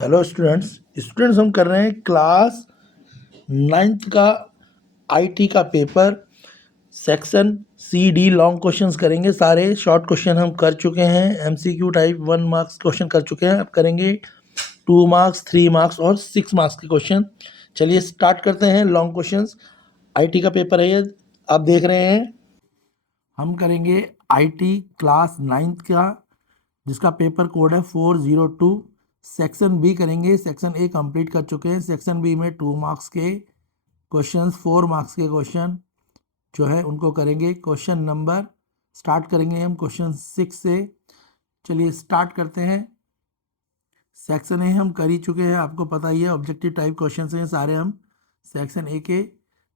Hello students हम कर रहे हैं क्लास 9th का आईटी का paper section C D long questions करेंगे। सारे शॉर्ट क्वेश्चन हम कर चुके हैं, एमसीक्यू टाइप 1 मार्क्स क्वेश्चन कर चुके हैं। अब करेंगे 2 मार्क्स, 3 मार्क्स और 6 मार्क्स के क्वेश्चन। चलिए स्टार्ट करते हैं लॉन्ग क्वेश्चंस। आईटी का पेपर है ये, आप देख रहे हैं। हम करेंगे आईटी क्लास 9th का, जिसका पेपर कोड है 402। सेक्शन बी करेंगे। सेक्शन ए कंप्लीट कर चुके हैं। सेक्शन बी में 2 मार्क्स के क्वेश्चंस, 4 मार्क्स के क्वेश्चन जो है उनको करेंगे। क्वेश्चन नंबर स्टार्ट करेंगे हम क्वेश्चन 6 से। चलिए स्टार्ट करते हैं। सेक्शन ए हम कर ही चुके हैं, आपको पता ही है, ऑब्जेक्टिव टाइप क्वेश्चन हैं सारे। हम सेक्शन ए के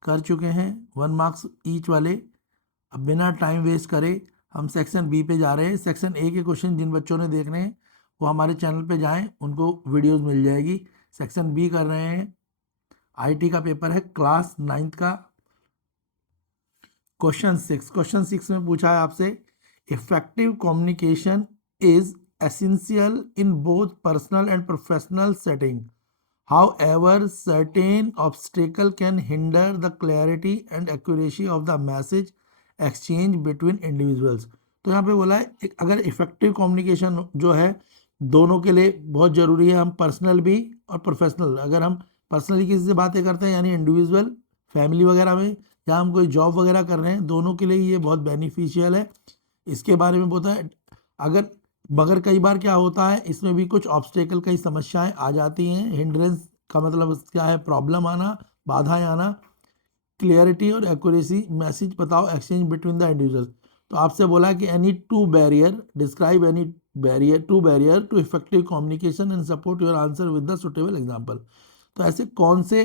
कर चुके हैं, 1 मार्क्स ईच वाले। अब बिना टाइम वेस्ट करे हम सेक्शन बी पे जा रहे हैं। सेक्शन ए के क्वेश्चन जिन बच्चों ने देखने हैं वो हमारे चैनल पे जाएं, उनको वीडियोस मिल जाएगी। सेक्शन बी कर रहे हैं, आईटी का पेपर है क्लास 9th का। क्वेश्चन 6 में पूछा है आपसे, effective communication is essential in both personal and professional setting. However, certain obstacle can hinder the clarity and accuracy of the message exchange between individuals। तो यहाँ पे बोला है अगर इफेक्टिव कम्युनिकेशन जो है दोनों के लिए बहुत ज़रूरी है, हम पर्सनल भी और प्रोफेशनल। अगर हम पर्सनली किसी से बातें करते हैं यानी इंडिविजुअल, फैमिली वगैरह में, या हम कोई जॉब वगैरह कर रहे हैं, दोनों के लिए ये बहुत बेनिफिशियल है। इसके बारे में बोलता है अगर, मगर कई बार क्या होता है इसमें भी कुछ ऑब्स्टेकल, कई समस्याएं आ जाती हैं। हिंड्रेंस का मतलब क्या है, प्रॉब्लम आना, बाधाएं आना। क्लियरिटी और एक्यूरेसी, मैसेज बताओ एक्सचेंज बिटवीन द इंडिविजुअल। तो आपसे बोला कि any two barrier, describe any barrier to effective communication and support your answer with the suitable example. तो ऐसे कौन से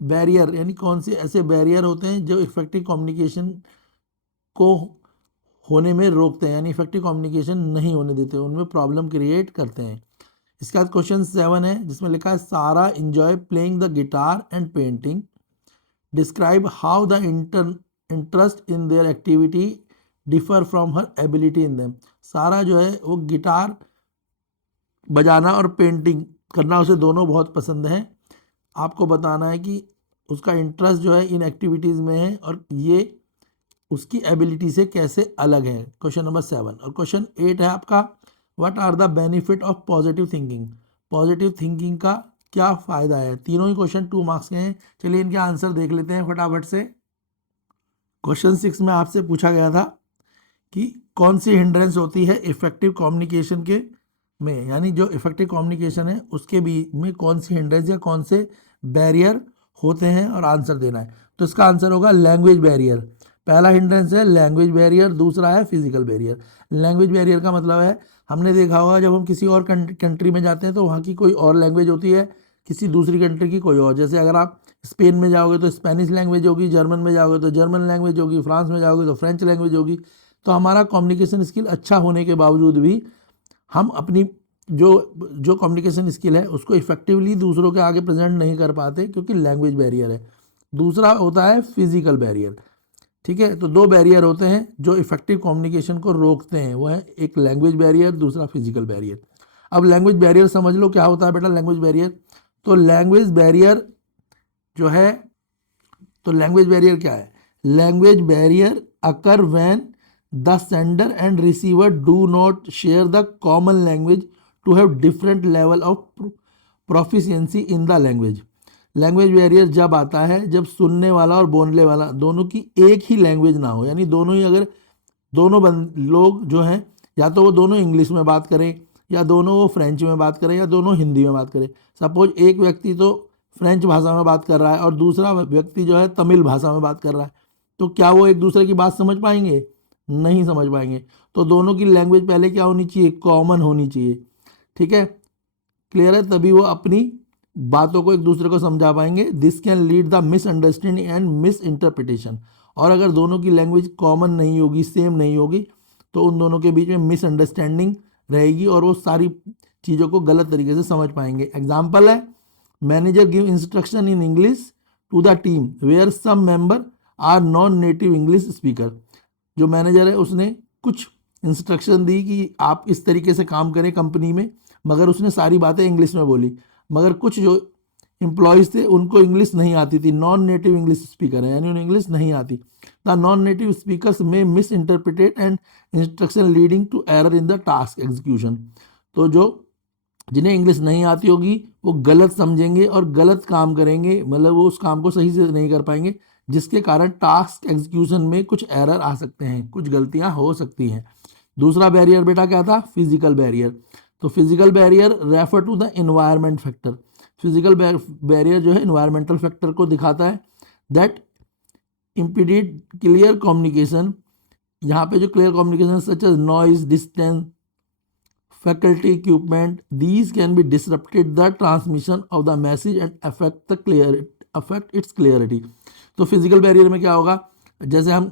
बैरियर, यानी कौन से ऐसे बैरियर होते हैं जो इफेक्टिव कम्युनिकेशन को होने में रोकते हैं, यानी इफेक्टिव कम्युनिकेशन नहीं होने देते, उनमें प्रॉब्लम क्रिएट करते हैं। इसके बाद क्वेश्चन 7 है, जिसमें लिखा है सारा enjoy playing the guitar and painting. Describe how the interest in their activity differ from her ability in them. सारा जो है वो गिटार बजाना और पेंटिंग करना उसे दोनों बहुत पसंद है। आपको बताना है कि उसका इंटरेस्ट जो है इन एक्टिविटीज़ में है और ये उसकी एबिलिटी से कैसे अलग है। Question number 7। और क्वेश्चन 8 है आपका, what are the benefit of positive thinking. Positive thinking का क्या फ़ायदा है। तीनों ही क्वेश्चन 2 मार्क्स के हैं। चलिए इनके आंसर देख लेते हैं फटाफट से। क्वेश्चन 6 में आपसे पूछा गया था कि कौन सी हिंड्रेंस होती है इफेक्टिव कम्युनिकेशन के में, यानी जो इफेक्टिव कम्युनिकेशन है उसके बीच में कौन सी हिंड्रेंस या कौन से बैरियर होते हैं, और आंसर देना है। तो इसका आंसर होगा लैंग्वेज बैरियर। पहला हिंड्रेंस है लैंग्वेज बैरियर, दूसरा है फिजिकल बैरियर। लैंग्वेज बैरियर का मतलब है, हमने देखा होगा जब हम किसी और कंट्री में जाते हैं तो वहाँ की कोई और लैंग्वेज होती है, किसी दूसरी कंट्री की कोई और। जैसे अगर आप स्पेन में जाओगे तो स्पेनिश लैंग्वेज होगी, जर्मन में जाओगे तो जर्मन लैंग्वेज होगी, फ्रांस में जाओगे तो फ्रेंच लैंग्वेज होगी। तो हमारा कम्युनिकेशन स्किल अच्छा होने के बावजूद भी हम अपनी जो जो कम्युनिकेशन स्किल है उसको इफेक्टिवली दूसरों के आगे प्रेजेंट नहीं कर पाते, क्योंकि लैंग्वेज बैरियर है। दूसरा होता है फिजिकल बैरियर। ठीक है, तो 2 बैरियर होते हैं जो इफेक्टिव कम्युनिकेशन को रोकते हैं, वो है एक लैंग्वेज बैरियर, दूसरा फिजिकल बैरियर। अब लैंग्वेज बैरियर समझ लो क्या होता है बेटा। लैंग्वेज बैरियर, तो लैंग्वेज बैरियर जो है, तो लैंग्वेज बैरियर क्या है। Language barrier occur when the sender and receiver do not share the common language to have different level of proficiency in the language. Language barrier जब आता है जब सुनने वाला और बोलने वाला दोनों की एक ही लैंग्वेज ना हो, यानी दोनों ही, अगर दोनों लोग जो हैं या तो वो दोनों इंग्लिश में बात करें, या दोनों वो फ्रेंच में बात करें, या दोनों हिंदी में बात करें। सपोज एक व्यक्ति तो फ्रेंच भाषा में बात कर रहा है और दूसरा व्यक्ति जो है तमिल भाषा में बात कर रहा है, तो क्या वो एक दूसरे की बात समझ पाएंगे? नहीं समझ पाएंगे। तो दोनों की लैंग्वेज पहले क्या होनी चाहिए? कॉमन होनी चाहिए। ठीक है, क्लियर है, तभी वो अपनी बातों को एक दूसरे को समझा पाएंगे। This can lead the misunderstanding and miss interpretation. और अगर दोनों की लैंग्वेज कॉमन नहीं होगी, सेम नहीं होगी, तो उन दोनों के बीच में मिसअंडरस्टैंडिंग रहेगी और वो सारी चीज़ों को गलत तरीके से समझ पाएंगे। एग्जाम्पल है, manager give instruction in English to the team where some member are non native English speaker. जो मैनेजर है उसने कुछ इंस्ट्रक्शन दी कि आप इस तरीके से काम करें कंपनी में, मगर उसने सारी बातें इंग्लिश में बोली। मगर कुछ जो एम्प्लॉयज़ थे उनको इंग्लिश नहीं आती थी, नॉन नेटिव इंग्लिश स्पीकर है यानी उन्हें इंग्लिश नहीं आती। द नॉन नेटिव स्पीकर्स में misinterpreted and instruction leading to error in the task execution. तो जो जिन्हें इंग्लिश नहीं आती होगी वो गलत समझेंगे और गलत काम करेंगे, मतलब वो उस काम को सही से नहीं कर पाएंगे, जिसके कारण टास्क एग्जीक्यूशन में कुछ एरर आ सकते हैं, कुछ गलतियां हो सकती हैं। दूसरा बैरियर बेटा क्या था? Physical barrier. तो physical barrier refer to the environment factor. Physical barrier जो है इन्वायरमेंटल फैक्टर को दिखाता है दैट इम्पीडेड क्लियर कम्युनिकेशन। यहाँ पे जो clear communication such as noise, distance, faculty equipment, these can be disrupted the transmission of the message and affect its clarity। तो physical barrier में क्या होगा, जैसे हम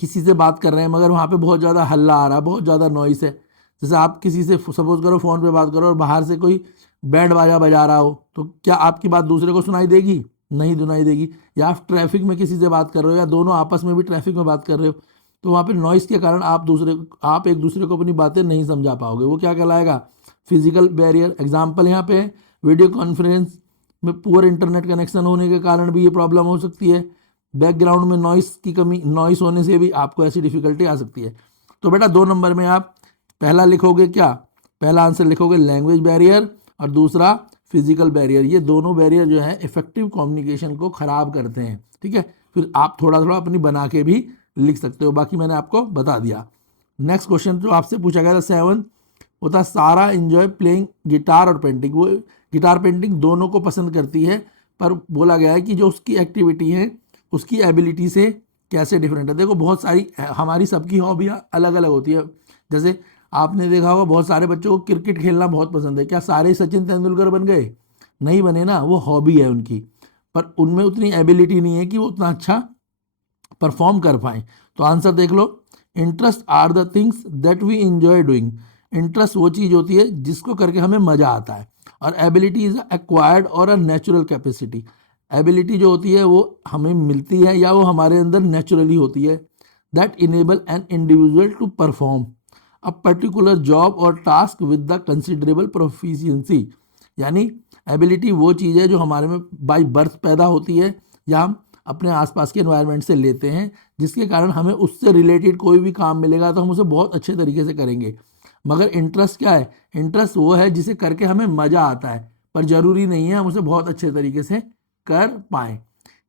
किसी से बात कर रहे हैं मगर वहाँ पे बहुत ज़्यादा हल्ला आ रहा है, बहुत ज़्यादा नॉइस है। जैसे आप किसी से सपोज करो फ़ोन पे बात करो और बाहर से कोई बैंड बाजा बजा रहा हो, तो क्या आपकी बात दूसरे को सुनाई देगी? नहीं सुनाई देगी। या आप ट्रैफिक में किसी से बात कर रहे हो या दोनों आपस में भी ट्रैफिक में बात कर रहे हो, तो वहाँ पे नॉइस के कारण आप एक दूसरे को अपनी बातें नहीं समझा पाओगे, वो क्या कहलाएगा? Physical barrier. एग्जाम्पल यहाँ पे वीडियो कॉन्फ्रेंस में पुअर इंटरनेट कनेक्शन होने के कारण भी ये प्रॉब्लम हो सकती है। बैकग्राउंड में नॉइस की कमी, नॉइस होने से भी आपको ऐसी डिफिकल्टी आ सकती है। तो बेटा 2 नंबर में आप पहला लिखोगे क्या? पहला आंसर लिखोगे लैंग्वेज बैरियर और दूसरा फिजिकल बैरियर। ये दोनों बैरियर जो है इफेक्टिव कम्युनिकेशन को खराब करते हैं। ठीक है, फिर आप थोड़ा थोड़ा अपनी बना के भी लिख सकते हो, बाकी मैंने आपको बता दिया। नेक्स्ट क्वेश्चन जो आपसे पूछा गया था 7 वो था सारा एंजॉय प्लेइंग गिटार और पेंटिंग। वो गिटार पेंटिंग दोनों को पसंद करती है, पर बोला गया है कि जो उसकी एक्टिविटी है उसकी एबिलिटी से कैसे डिफरेंट है। देखो बहुत सारी हमारी सबकी हॉबियाँ अलग अलग होती है। जैसे आपने देखा होगा बहुत सारे बच्चों को क्रिकेट खेलना बहुत पसंद है। क्या सारे सचिन तेंदुलकर बन गए? नहीं बने ना, वो हॉबी है उनकी, पर उनमें उतनी एबिलिटी नहीं है कि वो उतना अच्छा परफॉर्म कर पाएँ। तो आंसर देख लो, interest are the things that we enjoy doing. Interest वो चीज़ होती है जिसको करके हमें मज़ा आता है, और एबिलिटी इज एक्वायर्ड और अ नेचुरल कैपेसिटी। एबिलिटी जो होती है वो हमें मिलती है या वो हमारे अंदर नेचुरली होती है, that enable an individual to perform a particular job और task with the considerable proficiency. यानी एबिलिटी वो चीज़ है जो हमारे में बाय बर्थ पैदा होती है या हम अपने आसपास के एनवायरनमेंट से लेते हैं, जिसके कारण हमें उससे रिलेटेड कोई भी काम मिलेगा तो हम उसे बहुत अच्छे तरीके से करेंगे। मगर इंटरेस्ट क्या है? इंटरेस्ट वो है जिसे करके हमें मज़ा आता है, पर ज़रूरी नहीं है हम उसे बहुत अच्छे तरीके से कर पाएँ।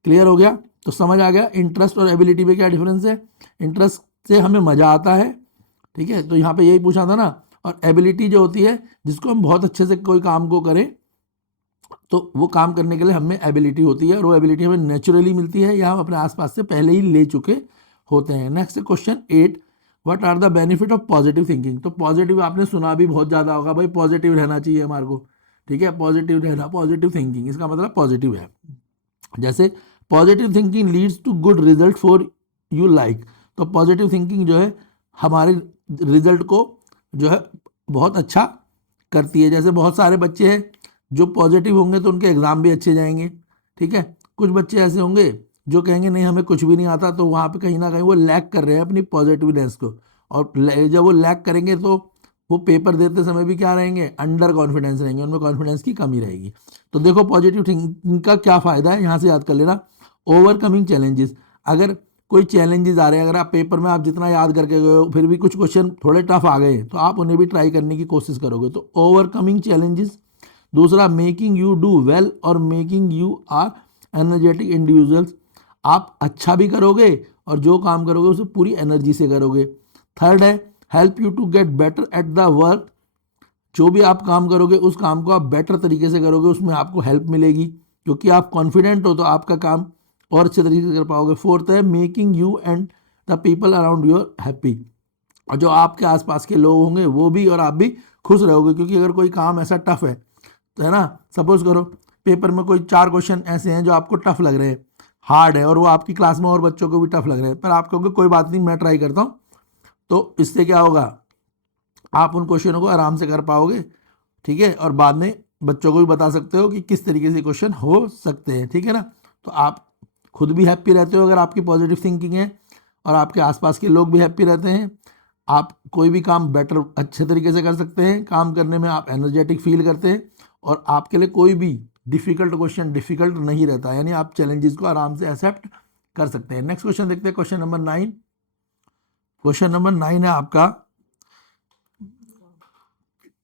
क्लियर हो गया? तो समझ आ गया इंटरेस्ट और एबिलिटी में क्या डिफरेंस है। इंटरेस्ट से हमें मज़ा आता है, ठीक है, तो यहाँ पे यही पूछा था ना। और एबिलिटी जो होती है जिसको हम बहुत अच्छे से कोई काम को करें, तो वो काम करने के लिए हमें एबिलिटी होती है, और वो एबिलिटी हमें नेचुरली मिलती है या हम अपने आसपास से पहले ही ले चुके होते हैं। Next question 8, what are the benefit of positive thinking. तो पॉजिटिव आपने सुना भी बहुत ज़्यादा होगा, भाई पॉजिटिव रहना चाहिए हमारे को। ठीक है, पॉजिटिव रहना, पॉजिटिव थिंकिंग इसका मतलब पॉजिटिव है। जैसे positive thinking leads to good result for you like. तो पॉजिटिव थिंकिंग जो है हमारे रिजल्ट को जो है बहुत अच्छा करती है। जैसे बहुत सारे बच्चे हैं जो पॉजिटिव होंगे तो उनके एग्ज़ाम भी अच्छे जाएंगे। ठीक है, कुछ बच्चे ऐसे होंगे जो कहेंगे नहीं हमें कुछ भी नहीं आता, तो वहाँ पे कहीं ना कहीं वो लैक कर रहे हैं अपनी पॉजिटिवनेस को, और जब वो लैक करेंगे तो वो पेपर देते समय भी क्या रहेंगे? अंडर कॉन्फिडेंस रहेंगे, उनमें कॉन्फिडेंस की कमी रहेगी। तो देखो पॉजिटिव थिंकिंग का क्या फ़ायदा है, यहाँ से याद कर लेना। ओवरकमिंग चैलेंजेस, अगर कोई चैलेंजेस आ रहे हैं, अगर आप पेपर में आप जितना याद करके गए हो फिर भी कुछ क्वेश्चन थोड़े टफ आ गए तो आप उन्हें भी ट्राई करने की कोशिश करोगे, तो ओवरकमिंग चैलेंजेस। दूसरा मेकिंग यू डू वेल और making you are energetic individuals, आप अच्छा भी करोगे और जो काम करोगे उसे पूरी एनर्जी से करोगे। थर्ड है help you to get better at the work, जो भी आप काम करोगे उस काम को आप बेटर तरीके से करोगे, उसमें आपको हेल्प मिलेगी, क्योंकि आप कॉन्फिडेंट हो तो आपका काम और अच्छे तरीके से कर पाओगे। फोर्थ है making you and the people around you happy, और जो आपके आसपास के लोग होंगे वो भी और आप भी खुश रहोगे, क्योंकि अगर कोई काम ऐसा टफ है तो है ना, सपोज करो पेपर में कोई 4 क्वेश्चन ऐसे हैं जो आपको टफ लग रहे हैं, हार्ड है, और वो आपकी क्लास में और बच्चों को भी टफ लग रहे हैं, पर आप कहोगे कोई बात नहीं मैं ट्राई करता हूँ, तो इससे क्या होगा? आप उन क्वेश्चनों को आराम से कर पाओगे। ठीक है, और बाद में बच्चों को भी बता सकते हो कि किस तरीके से क्वेश्चन हो सकते हैं। ठीक है ना, तो आप खुद भी हैप्पी रहते हो अगर आपकी पॉजिटिव थिंकिंग है, और आपके आसपास के लोग भी हैप्पी रहते हैं। आप कोई भी काम बेटर अच्छे तरीके से कर सकते हैं, काम करने में आप एनर्जेटिक फील करते हैं, और आपके लिए कोई भी डिफिकल्ट क्वेश्चन डिफिकल्ट नहीं रहता, यानी आप चैलेंजेस को आराम से एक्सेप्ट कर सकते हैं। नेक्स्ट क्वेश्चन देखते हैं, क्वेश्चन नंबर 9। क्वेश्चन नंबर 9 है आपका,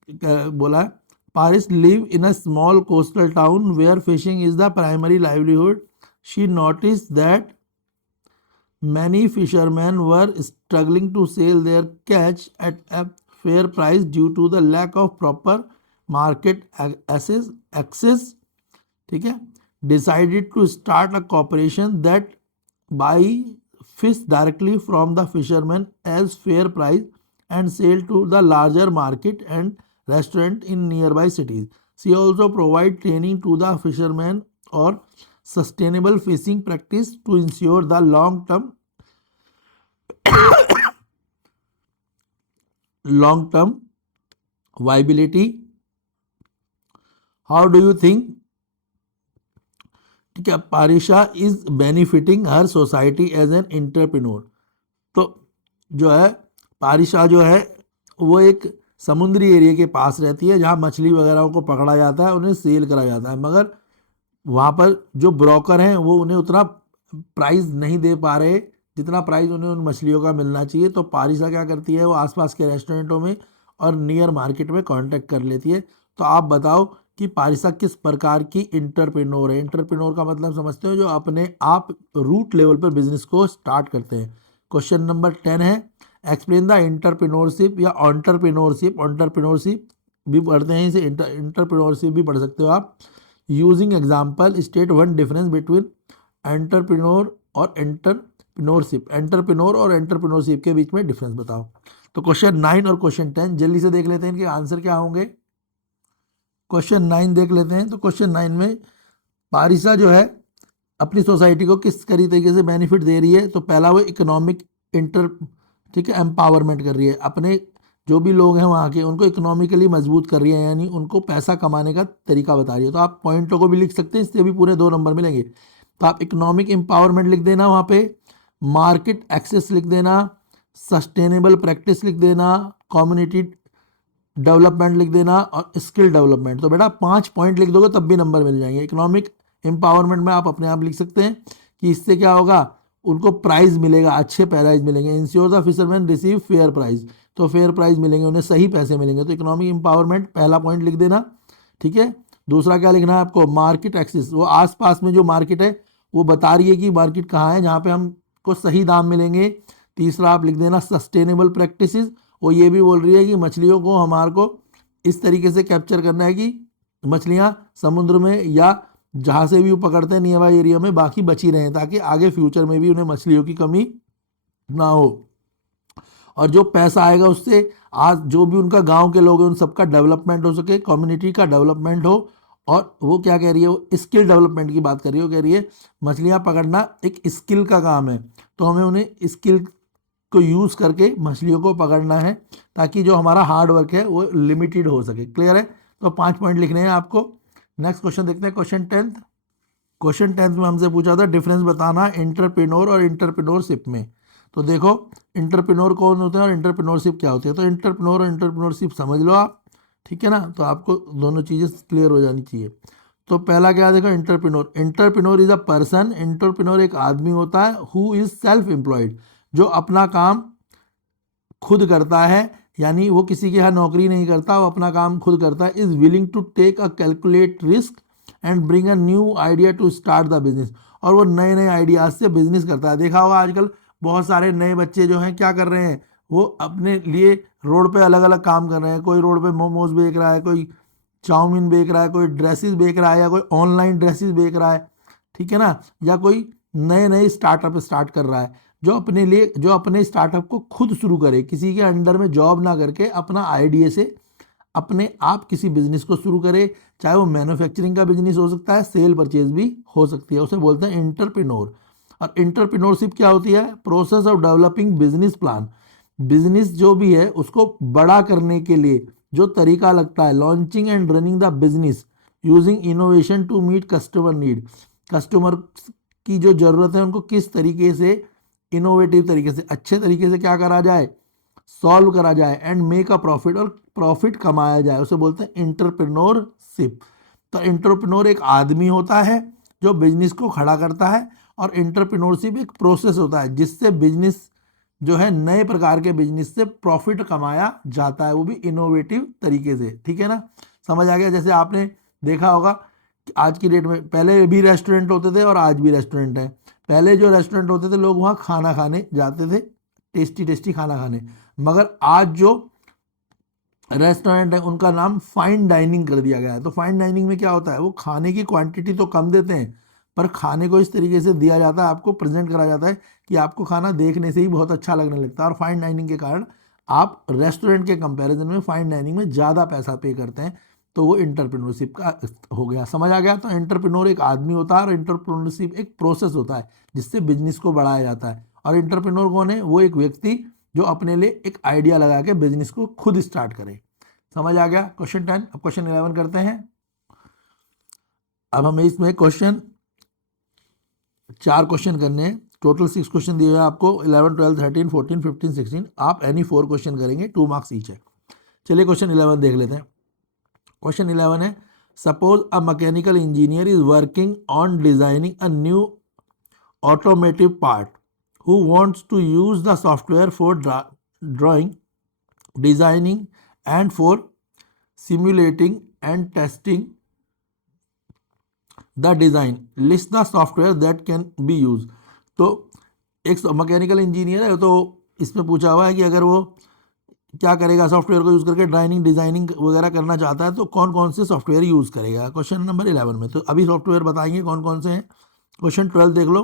बोला है Paris live in a small coastal town where fishing is the primary livelihood. She notice that many fishermen were struggling to sell their catch at a fair price due to the lack of proper market access, ठीक है, decided to start a corporation that buy fish directly from the fishermen as fair price and sell to the larger market and restaurant in nearby cities. She also provide training to the fishermen or sustainable fishing practice to ensure the long term viability. How do you think, ठीक है, Parisha is benefiting her society as an entrepreneur. तो जो है पारिशा जो है वो एक समुद्री एरिया के पास रहती है जहाँ मछली वगैरह को पकड़ा जाता है, उन्हें सेल करा जाता है, मगर वहाँ पर जो ब्रोकर हैं वो उन्हें उतना प्राइस नहीं दे पा रहे जितना प्राइस उन्हें उन मछलियों का मिलना चाहिए। तो पारिशा क्या करती है, वो आसपास के रेस्टोरेंटों में और नियर मार्केट में कांटेक्ट कर लेती है। तो आप बताओ कि पारिशा किस प्रकार की इंटरप्रेन्योर है। इंटरप्रेन्योर का मतलब समझते हो, जो अपने आप रूट लेवल पर बिजनेस को स्टार्ट करते हैं। क्वेश्चन नंबर 10 है, एक्सप्लेन द इंटरप्रेन्योरशिप या एंटरप्रेन्योरशिप, एंटरप्रेन्योरशिप भी पढ़ते हैं इसे, इंटरप्रेन्योरशिप भी पढ़ सकते हो आप। Using example state one difference between entrepreneur और एंटरप्रेन्योरशिप। एंटरप्रेन्योर और एंटरप्रेन्योरशिप के बीच में डिफरेंस बताओ। तो क्वेश्चन 9 और क्वेश्चन 10 जल्दी से देख लेते हैं, इनके आंसर क्या होंगे। क्वेश्चन 9 देख लेते हैं। तो क्वेश्चन 9 में पारिशा जो है अपनी सोसाइटी को किस तरीके से बेनिफिट दे रही है। तो पहला वो इकोनॉमिक ठीक है, एम्पावरमेंट कर रही है, अपने जो भी लोग हैं वहाँ के उनको इकोनॉमिकली मजबूत कर रही है, यानी उनको पैसा कमाने का तरीका बता रही है। तो आप पॉइंटों को भी लिख सकते हैं, इससे भी पूरे 2 नंबर मिलेंगे। तो आप इकोनॉमिक एम्पावरमेंट लिख देना, वहाँ पे मार्केट एक्सेस लिख देना, सस्टेनेबल प्रैक्टिस लिख देना, कम्युनिटी डेवलपमेंट लिख देना और स्किल डेवलपमेंट। तो बेटा 5 पॉइंट लिख दोगे तब भी नंबर मिल जाएंगे। इकोनॉमिक एम्पावरमेंट में आप अपने आप लिख सकते हैं कि इससे क्या होगा, उनको प्राइस मिलेगा, अच्छे प्राइस मिलेंगे। Ensure the fisherman receive fair price, तो फेयर प्राइस मिलेंगे, उन्हें सही पैसे मिलेंगे। तो इकोनॉमिक एम्पावरमेंट पहला पॉइंट लिख देना, ठीक है। दूसरा क्या लिखना है आपको, मार्केट एक्सेस, वो आसपास में जो मार्केट है वो बता रही है कि मार्केट कहाँ है जहाँ पे हमको सही दाम मिलेंगे। तीसरा आप लिख देना सस्टेनेबल प्रैक्टिसेस, वो ये भी बोल रही है कि मछलियों को हमारे को इस तरीके से कैप्चर करना है कि मछलियाँ समुद्र में या जहाँ से भी वो पकड़ते हैं नियर बाई एरिया में बाकी बची रहें, ताकि आगे फ्यूचर में भी उन्हें मछलियों की कमी ना हो। और जो पैसा आएगा उससे आज जो भी उनका गांव के लोग हैं उन सबका डेवलपमेंट हो सके, कम्युनिटी का डेवलपमेंट हो। और वो क्या कह रही है, वो स्किल डेवलपमेंट की बात कर रही है। वो कह रही है मछलियाँ पकड़ना एक स्किल का काम है, तो हमें उन्हें स्किल को यूज़ करके मछलियों को पकड़ना है, ताकि जो हमारा हार्ड वर्क है वो लिमिटेड हो सके। क्लियर है। तो 5 पॉइंट लिखने हैं आपको। नेक्स्ट क्वेश्चन देखते हैं, क्वेश्चन 10th। क्वेश्चन 10th में हमसे पूछा था डिफरेंस बताना एंटरप्रेन्योर और एंटरप्रेन्योरशिप में। तो देखो एंटरप्रेन्योर कौन होते हैं और एंटरप्रेन्योरशिप क्या होती है। तो एंटरप्रेन्योर और एंटरप्रेन्योरशिप समझ लो आप, ठीक है ना। तो आपको दोनों चीज़ें क्लियर हो जानी चाहिए। तो पहला क्या देखो, entrepreneur. Entrepreneur is a person, entrepreneur एक आदमी होता है हु इज सेल्फ एम्प्लॉयड, जो अपना काम खुद करता है, यानी वो किसी के यहाँ नौकरी नहीं करता, वो अपना काम खुद करता है। Is willing to take a calculate risk and bring a new idea to start the business, और वो नए नए आइडियाज से बिजनेस करता है। देखा होगा आजकल बहुत सारे नए बच्चे जो हैं क्या कर रहे हैं, वो अपने लिए रोड पे अलग अलग काम कर रहे हैं। कोई रोड पे मोमोज बेच रहा है, कोई चाउमीन बेच रहा है, कोई ड्रेसेस बेच रहा है, या कोई ऑनलाइन ड्रेसेस बेच रहा है, ठीक है ना, या कोई नए नए स्टार्टअप स्टार्ट कर रहा है। जो अपने लिए, जो अपने स्टार्टअप को खुद शुरू करे, किसी के अंडर में जॉब ना करके अपना आइडिया से अपने आप किसी बिजनेस को शुरू करे, चाहे वो मैन्युफैक्चरिंग का बिजनेस हो सकता है, सेल परचेज भी हो सकती है, उसे बोलते हैं एंटरप्रेन्योर। और एंटरप्रेन्योरशिप क्या होती है, process of developing business plan. Business जो भी है उसको बड़ा करने के लिए जो तरीका लगता है, launching and running the business using innovation to meet customer need. Customer की जो जरूरत है उनको किस तरीके से इनोवेटिव तरीके से, अच्छे तरीके से क्या करा जाए, सॉल्व करा जाए, एंड मेक अ प्रॉफिट, और प्रॉफिट कमाया जाए, उसे बोलते हैं एंटरप्रेन्योरशिप। एंटरप्रेन्योरशिप। तो एंटरप्रेन्योर एक आदमी होता है जो बिजनेस को खड़ा करता है, और एंटरप्रेन्योरशिप एक प्रोसेस होता है जिससे बिजनेस जो है नए प्रकार के बिजनेस से प्रॉफिट कमाया जाता है, वो भी इनोवेटिव तरीके से। ठीक है ना, समझ आ गया। जैसे आपने देखा होगा कि आज की डेट में, पहले भी रेस्टोरेंट होते थे और आज भी रेस्टोरेंट है। पहले जो रेस्टोरेंट होते थे लोग वहाँ खाना खाने जाते थे, टेस्टी टेस्टी खाना खाने, मगर आज जो रेस्टोरेंट है उनका नाम फाइन डाइनिंग कर दिया गया है। तो फाइन डाइनिंग में क्या होता है, वो खाने की क्वांटिटी तो कम देते हैं पर खाने को इस तरीके से दिया जाता है, आपको प्रेजेंट करा जाता है कि आपको खाना देखने से ही बहुत अच्छा लगने लगता है, और फाइन डाइनिंग के कारण आप रेस्टोरेंट के कंपैरिजन में फाइन डाइनिंग में ज़्यादा पैसा पे करते हैं। तो वो एंटरप्रेन्योरशिप का हो गया, समझ आ गया। तो एंटरप्रेन्योर एक आदमी होता है और एंटरप्रेन्योरशिप एक प्रोसेस होता है जिससे बिजनेस को बढ़ाया जाता है। और एंटरप्रेन्योर कौन है, वो एक व्यक्ति जो अपने लिए एक आइडिया लगा के बिजनेस को खुद स्टार्ट करे। समझ आ गया क्वेश्चन 10। अब क्वेश्चन 11 करते हैं। अब हमें इसमें क्वेश्चन 4 क्वेश्चन करने हैं, टोटल 6 क्वेश्चन दिए हुए हैं आपको, 11, 12, 13, 14, 15, 16। आप एनी 4 क्वेश्चन करेंगे, 2 मार्क्स ईच है। चलिए क्वेश्चन 11 देख लेते हैं। क्वेश्चन 11 है, suppose a mechanical engineer is working on designing a new automotive part, who wants to use the software for drawing, designing and for simulating and testing the design. List the software that can be used. तो एक mechanical engineer है, तो इसमें पूछा हुआ है कि अगर वो क्या करेगा, सॉफ्टवेयर को यूज़ करके ड्राइंग डिजाइनिंग वगैरह करना चाहता है तो कौन कौन से सॉफ्टवेयर यूज़ करेगा, क्वेश्चन नंबर 11 में। तो अभी सॉफ्टवेयर बताएंगे कौन कौन से हैं। क्वेश्चन 12 देख लो,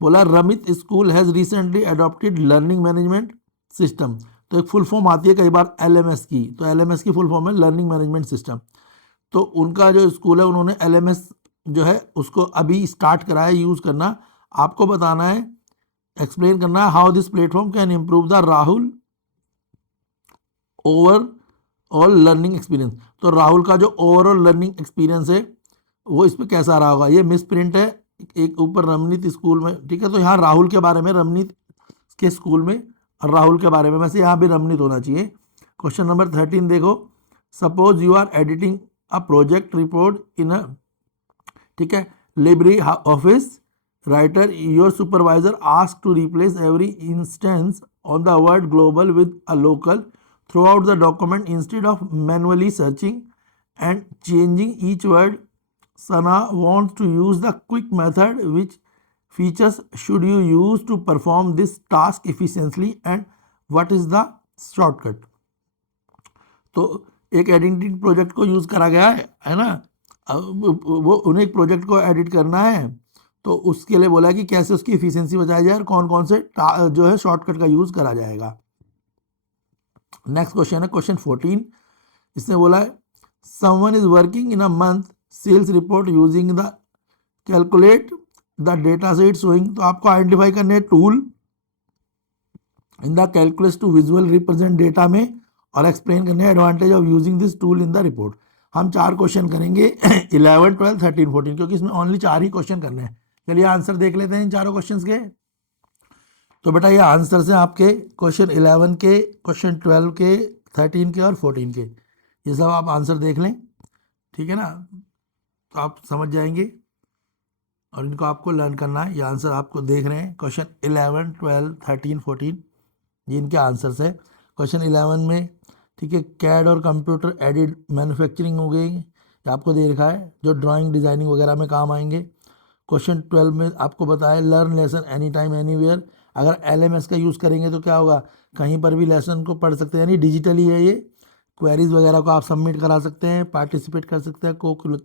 बोला Ramit school has recently adopted learning management system. तो एक फुल फॉर्म आती है कई बार LMS की, तो LMS की फुल फॉर्म है लर्निंग मैनेजमेंट सिस्टम। तो उनका जो स्कूल है उन्होंने LMS जो है उसको अभी स्टार्ट करा है यूज़ करना। आपको बताना है, एक्सप्लेन करना है, how this platform can improve the Rahul overall learning experience. तो राहुल का जो ओवरऑल लर्निंग एक्सपीरियंस है वो इस पर कैसा रहा होगा। ये मिस प्रिंट है एक ऊपर रमनीत स्कूल में, ठीक है। तो यहाँ राहुल के बारे में, रमनीत के स्कूल में और राहुल के बारे में, वैसे यहाँ भी रमनीत होना चाहिए। क्वेश्चन नंबर 13 देखो, suppose you are editing a project report in a, ठीक है, LibreOffice Writer, your supervisor ask to replace every instance on the word global with a local throughout the document instead of manually searching and changing each word. Sana wants to use the quick method. Which features should you use to perform this task efficiently and what is the shortcut? तो एक editing project को use करा गया है ना, वो उन्हें एक प्रोजेक्ट को एडिट करना है, तो उसके लिए बोला है कि कैसे उसकी इफिशियंसी बचाई जाए और कौन कौन से जो है शॉर्टकट का यूज़ करा जाएगा। नेक्स्ट क्वेश्चन है क्वेश्चन 14। इसने बोला है someone is working in a month sales report using the calculate the data set showing. तो आपको आइडेंटिफाई करने हैं tool in the calculate to visual represent data में, और एक्सप्लेन करने हैं advantage of using this tool in the report. हम 4 question करेंगे 11, 12, 13, 14, क्योंकि इसमें ओनली 4 ही क्वेश्चन करने हैं। चलिए आंसर देख लेते हैं इन चारों क्वेश्चन के। तो बेटा ये आंसर्स हैं आपके क्वेश्चन 11 के, क्वेश्चन 12 के, 13 के और 14 के। ये सब आप आंसर देख लें, ठीक है ना, तो आप समझ जाएंगे और इनको आपको लर्न करना है। ये आंसर आपको देख रहे हैं क्वेश्चन 11, 12, 13, 14, ये इनके आंसर्स है। क्वेश्चन 11 में, ठीक है, कैड और कंप्यूटर एडेड मैन्युफैक्चरिंग हो गई, ये आपको दे रखा है, जो ड्राइंग डिजाइनिंग वगैरह में काम आएंगे। क्वेश्चन 12 में आपको बताया learn lesson any time anywhere. अगर LMS का यूज़ करेंगे तो क्या होगा, कहीं पर भी लेसन को पढ़ सकते हैं, यानी डिजिटली है ये। क्वेरीज वगैरह को आप सबमिट करा सकते हैं, पार्टिसिपेट कर सकते हैं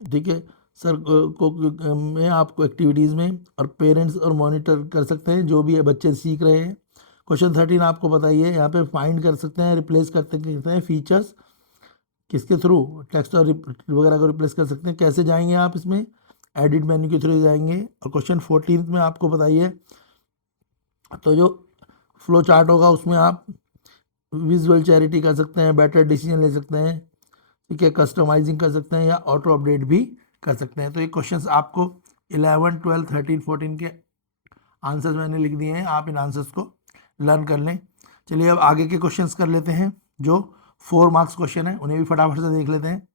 ठीक है सर, को में आपको एक्टिविटीज़ में, और पेरेंट्स और मॉनिटर कर सकते हैं जो भी बच्चे सीख रहे हैं। क्वेश्चन 13 आपको बताइए, यहाँ पे फाइंड कर सकते हैं, रिप्लेस करते हैं फीचर्स किसके थ्रू, टेक्स्ट और वगैरह को रिप्लेस कर सकते हैं। कैसे जाएंगे आप इसमें, एडिट मेन्यू के थ्रू जाएंगे। और क्वेश्चन 14 में आपको बताइए, तो जो फ्लो चार्ट होगा उसमें आप विजुअल चैरिटी कर सकते हैं, बेटर डिसीजन ले सकते हैं, ठीक है, कस्टमाइजिंग कर सकते हैं या ऑटो अपडेट भी कर सकते हैं। तो ये क्वेश्चंस आपको 11, 12, 13, 14 के आंसर्स मैंने लिख दिए हैं, आप इन आंसर्स को लर्न कर लें। चलिए अब आगे के क्वेश्चंस कर लेते हैं, जो 4 मार्क्स क्वेश्चन है, उन्हें भी फटाफट से देख लेते हैं।